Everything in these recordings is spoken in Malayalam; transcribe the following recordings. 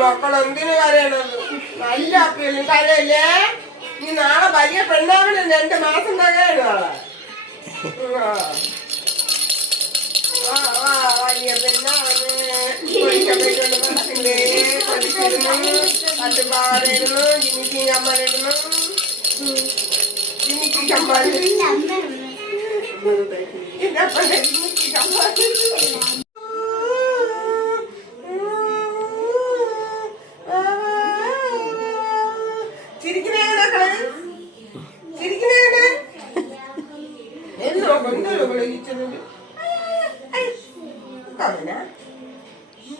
മക്കളെന്തിനു കരയണത്? നല്ല അപ്പിയലും കരയല്ലേ? നീ നാളെ വലിയ പെണ്ണാവണം. 2 മാസം തകയാണ് നാളെ. വലിയ പെണ്ണാണ്. പട്ടുപാടിടുന്നു, ജിമിക്ക് കമ്മലിടുന്നു. ജിമിക്ക് കമ്മൽ ജിമിക്ക് കമ്മൽ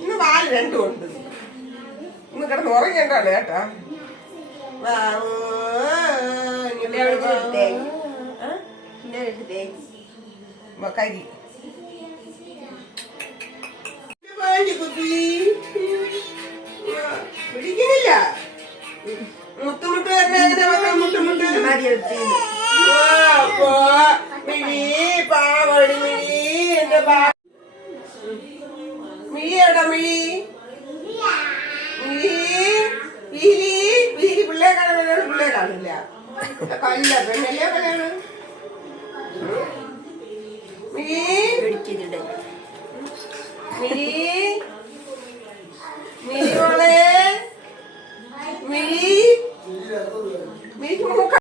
ഇന്ന് വാല് 2 ഉണ്ട്. ഇന്ന് കിടന്ന് ഉറങ്ങേണ്ടാണ് കേട്ടാ. കരി പിടിക്കുന്നില്ല. മുട്ടുമുട്ട് മുട്ടുമുട്ട് മിഴി പാവടി മിഴി എന്റെ മിഴിയുടെ മിഴി വീരി പിള്ളേ കാണാൻ പിള്ളേ കാണില്ല. കല്ല പെണ്ണല്ലേ കല്യാണം. മിഴി മിഴി